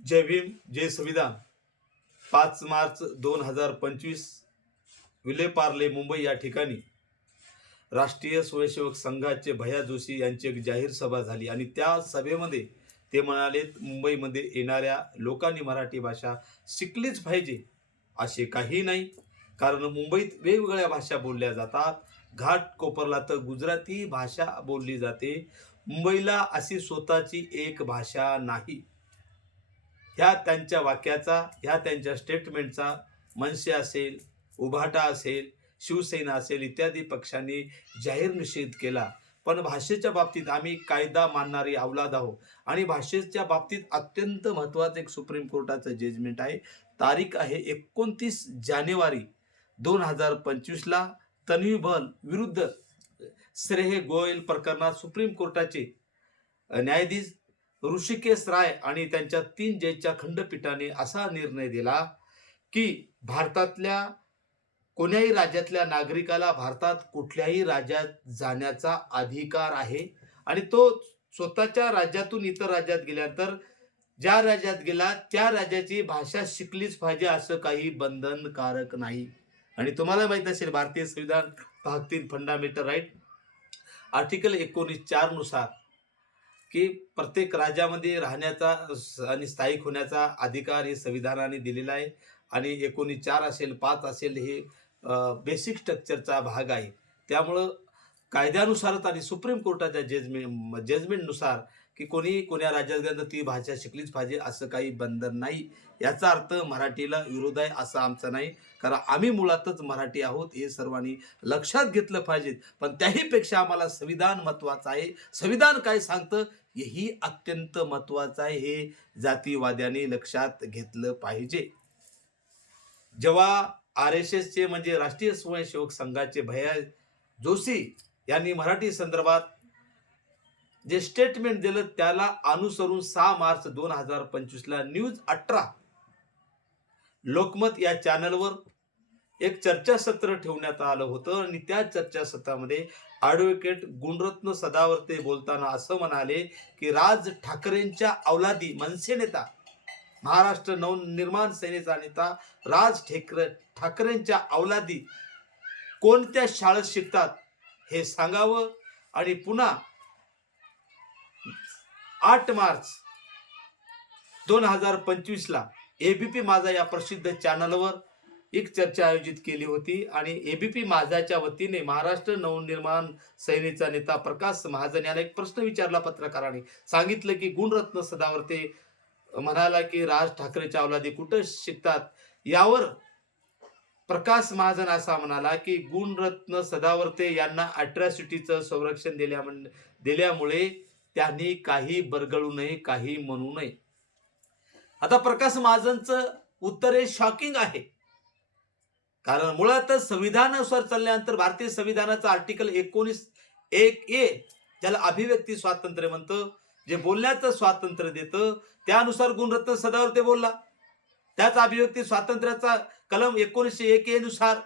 जय भीम जय संविधान. पाच मार्च दोन हजार पंचवीस विलेपार्ले मुंबई या ठिकाणी राष्ट्रीय स्वयंसेवक संघाचे भया जोशी यांची एक जाहीर सभा झाली आणि त्या सभेमध्ये ते म्हणाले मुंबईमध्ये येणाऱ्या लोकांनी मराठी भाषा शिकलीच पाहिजे असे काही नाही. कारण मुंबईत वेगवेगळ्या भाषा बोलल्या जातात. घाट कोपरला तर गुजराती भाषा बोलली जाते. मुंबईला अशी स्वतःची एक भाषा नाही. ह्या त्यांच्या वाक्याचा ह्या त्यांच्या स्टेटमेंटचा मनसे असेल उभाटा असेल शिवसेना असेल इत्यादी पक्षांनी जाहीर निषेध केला. पण भाषेच्या बाबतीत आम्ही कायदा मानणारी अवलाद आहोत. आणि भाषेच्या बाबतीत अत्यंत महत्त्वाचं एक सुप्रीम कोर्टाचं जजमेंट आहे. तारीख आहे एकोणतीस जानेवारी दोन हजार पंचवीसला तन्वी बल विरुद्ध श्रेय गोयल प्रकरणात सुप्रीम कोर्टाचे न्यायाधीश ऋषिकेश राय आणि त्यांच्या तीन जजच्या खंडपीठाने असा निर्णय दिला की भारतातल्या कोण्याही राज्यातल्या नागरिकाला भारतात कुठल्याही राज्यात जाण्याचा अधिकार आहे आणि तो स्वतःच्या राज्यातून इतर राज्यात गेल्यानंतर ज्या राज्यात गेला त्या राज्याची भाषा शिकलीच पाहिजे असं काही बंधनकारक नाही. आणि तुम्हाला माहीत असेल भारतीय संविधान भाग तीन फंडामेंटल राईट आर्टिकल एकोणीस चारनुसार की प्रत्येक राज्यामध्ये राहण्याचा आणि स्थायिक होण्याचा अधिकार हे संविधानाने दिलेला आहे. आणि एकोणीस चार असेल पाच असेल हे बेसिक स्ट्रक्चरचा भाग आहे. त्यामुळं कायद्यानुसारच आणि सुप्रीम कोर्टाच्या जजमे जजमेंटनुसार की कोणी कोण्या राज्यात गेलं तर ती भाषा शिकलीच पाहिजे असं काही बंधन नाही. याचा अर्थ मराठीला विरोध आहे असं आमचं नाही. कारण आम्ही मुळातच मराठी आहोत हे सर्वांनी लक्षात घेतलं पाहिजे. पण त्याहीपेक्षा आम्हाला संविधान महत्त्वाचं आहे. संविधान काय सांगतं? हेही अत्यंत महत्त्वाचं आहे. हे जातीवाद्याने लक्षात घेतलं पाहिजे. जेव्हा आर एस एसचे म्हणजे राष्ट्रीय स्वयंसेवक संघाचे भैया जोशी यांनी मराठी संदर्भात जे स्टेटमेंट दिलं त्याला अनुसरून सहा मार्च दोन हजार पंचवीसला न्यूज अठरा. लोकमत या चॅनलवर एक चर्चासत्र ठेवण्यात आलं होतं आणि त्या चर्चासत्रामध्ये ॲडव्होकेट गुणरत्न सदावर्ते बोलताना असं म्हणाले की राज ठाकरेंच्या अवलादी मनसे नेता महाराष्ट्र नवनिर्माण सेनेचा नेता राज ठेकर ठाकरेंच्या अवलादी कोणत्या शाळेत शिकतात हे सांगावं? आणि पुन्हा आठ मार्च दोन हजार पंचवीसला एबीपी माझा या प्रसिद्ध चॅनलवर एक चर्चा आयोजित केली होती आणि एबीपी माझाच्या वतीने महाराष्ट्र नवनिर्माण सेनेचा नेता प्रकाश महाजन याला एक प्रश्न विचारला पत्रकाराने. सांगितलं की गुणरत्न सदावर्ते म्हणाला की राज ठाकरेच्या अवलादी कुठं शिकतात? यावर प्रकाश महाजन असा म्हणाला की गुणरत्न सदावर्ते यांना अट्रॅसिटीचं संरक्षण दिल्या दिल्यामुळे त्यांनी काही बरगळू नये काही म्हणू नये. आता प्रकाश महाजनचं उत्तर हे शॉकिंग आहे. कारण मुळातच संविधानानुसार चालल्यानंतर भारतीय संविधानाचं आर्टिकल एकोणीस एक ए ज्याला अभिव्यक्ती स्वातंत्र्य म्हणतं जे बोलण्याचं स्वातंत्र्य देतं त्यानुसार गुणरत्न सदावर ते बोलला. त्याच अभिव्यक्ती स्वातंत्र्याचा कलम एकोणीसशे एक ए नुसार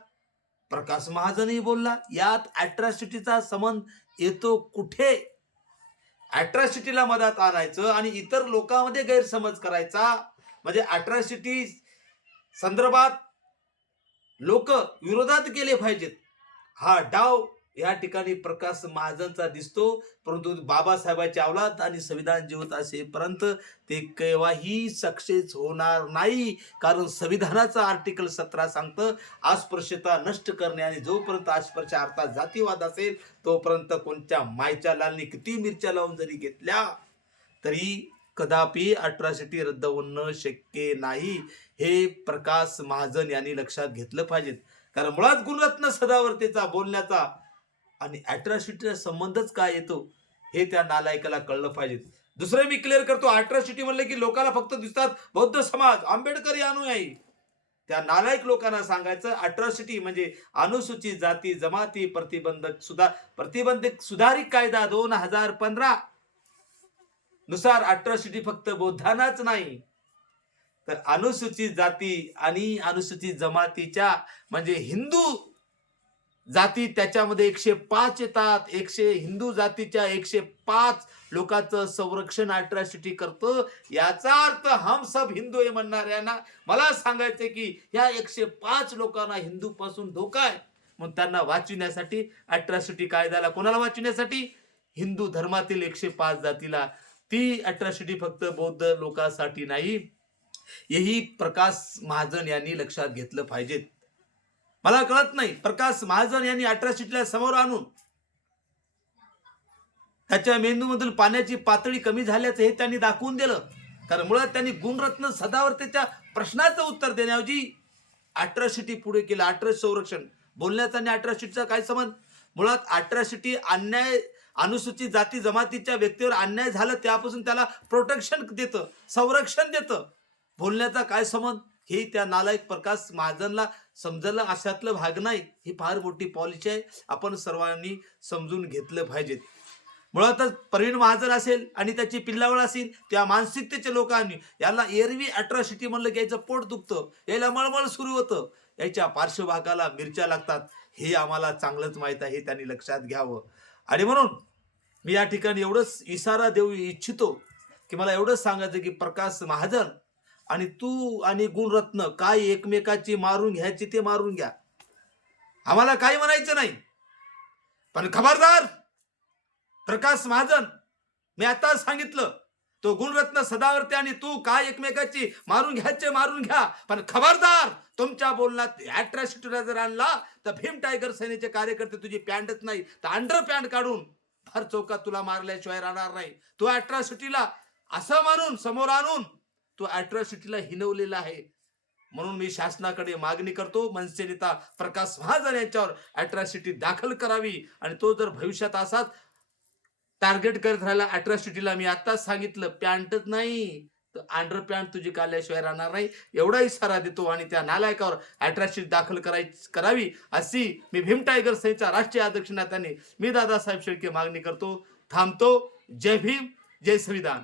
प्रकाश महाजनही बोलला. यात अॅट्रॉसिटीचा संबंध येतो कुठे? अट्रॅसिटीला मदत आणायचं आणि इतर लोकांमध्ये गैरसमज करायचा. म्हणजे अट्रॅसिटी संदर्भात लोक विरोधात गेले पाहिजेत. हा डाव या ठिकाणी प्रकाश महाजनचा दिसतो. परंतु बाबासाहेबांची अवलाद आणि संविधान जिवंत असेपर्यंत ते केव्हाही सक्सेस होणार नाही. कारण संविधानाचं आर्टिकल सतरा सांगतं अस्पृश्यता नष्ट करणे आणि जोपर्यंत अस्पृश्य अर्थात जातीवाद असेल तोपर्यंत कोणत्या मायच्या लालनी किती मिरच्या लावून जरी घेतल्या तरी कदापि अट्रॉसिटी रद्द होणं शक्य नाही. हे प्रकाश महाजन यांनी लक्षात घेतलं पाहिजेत. कारण मुळात गुणरत्न सदावर्तेचा बोलण्याचा आणि अट्रॉसिटीचा संबंधच काय येतो हे त्या नालायकाला कळलं पाहिजे. दुसरं मी क्लिअर करतो अट्रॉसिटी म्हणलं की लोकांना फक्त दिसतात बौद्ध समाज आंबेडकरी अनुयायी त्या नालायक लोकांना सांगायचं अट्रॉसिटी म्हणजे अनुसूचित जाती जमाती प्रतिबंधक सुधार प्रतिबंधक सुधारित कायदा दोन हजार पंधरा नुसार अट्रॉसिटी फक्त बौद्धांनाच नाही. तर अनुसूचित जाती आणि अनुसूचित जमातीच्या म्हणजे हिंदू जाती त्याच्यामध्ये एकशे पाच येतात. एकशे हिंदू जातीच्या एकशे पाच लोकांचं संरक्षण अट्रॅसिटी करतं. याचा अर्थ हम सब हिंदू आहे म्हणणाऱ्यांना मला सांगायचं की या एकशे पाच लोकांना हिंदू पासून धोका आहे. मग त्यांना वाचविण्यासाठी अट्रॅसिटी कायद्याला कोणाला वाचविण्यासाठी? हिंदू धर्मातील एकशे पाच जातीला. ती अट्रॅसिटी फक्त बौद्ध लोकांसाठी नाही. हेही प्रकाश महाजन यांनी लक्षात घेतलं पाहिजेत. मला कळत नाही. प्रकाश महाजन यांनी अट्रॅसिटीला समोर आणून त्याच्या मेंदूमधील पाण्याची पातळी कमी झाल्याचं हे त्यांनी दाखवून दिलं. कारण मुळात त्यांनी गुणरत्न सदावर्तेच्या प्रश्नाचं उत्तर देण्याऐवजी अट्रॅसिटी पुढे केलं. अठरा संरक्षण. बोलण्याचा आणि अट्रॅसिटीचा काय संबंध? मुळात अट्रॅसिटी अन्याय अनुसूचित जाती जमातीच्या व्यक्तीवर अन्याय झालं त्यापासून त्याला प्रोटेक्शन देतं संरक्षण देतं. बोलण्याचा काय संबंध? हे त्या नालायक प्रकाश महाजनला समजलं अशातलं भाग नाही ही फार मोठी पॉलिसी आहे. आपण सर्वांनी समजून घेतलं पाहिजेत मुळातच प्रवीण महाजन असेल आणि त्याची पिल्लावळ असेल त्या मानसिकतेच्या लोकांनी याला एरवी अट्रॉसिटी म्हणलं की याचं पोट दुखतं याला मळमळ सुरू होतं. याच्या पार्श्वभागाला मिरच्या लागतात हे आम्हाला चांगलंच माहीत आहे हे त्यांनी लक्षात घ्यावं. आणि म्हणून मी या ठिकाणी एवढंच इशारा देऊ इच्छितो की मला एवढंच सांगायचं की प्रकाश महाजन आणि तू आणि गुणरत्न काय एकमेकाची मारून घ्यायची ते मारून घ्या. आम्हाला काही म्हणायचं नाही. पण खबरदार प्रकाश महाजन मी आता सांगितलं तो गुणरत्न सदावर्ते आणि तू काय एकमेकाची मारून घ्यायचे मारून घ्या. पण खबरदार तुमच्या बोलण्यात अट्रॅसिटीला जर आणला तर भीम टायगर सेनेचे कार्यकर्ते तुझी पॅन्टच नाही तर अंडर पॅन्ट काढून फार चौकात तुला मारल्याशिवाय राहणार नाही. तू अट्रॉसिटीला असं मानून समोर आणून तो अॅट्रॉसिटीला हिनवलेला आहे. म्हणून मी शासनाकडे मागणी करतो मनसे नेता प्रकाश महाजन यांच्यावर अॅट्रॉसिटी दाखल करावी. आणि तो जर भविष्यात असाच टार्गेट करत राहिला अॅट्रॉसिटीला मी आत्ताच सांगितलं पॅन्टच नाही. तर अंडर पॅन्ट तुझी काल्याशिवाय राहणार नाही. एवढा इशारा देतो आणि त्या नालायकावर अॅट्रॉसिटी दाखल कराय करावी अशी मी भीम टायगर सेनेच्या राष्ट्रीय अध्यक्ष नात्याने मी दादासाहेब शेळके मागणी करतो. थांबतो. जय भीम जय संविधान.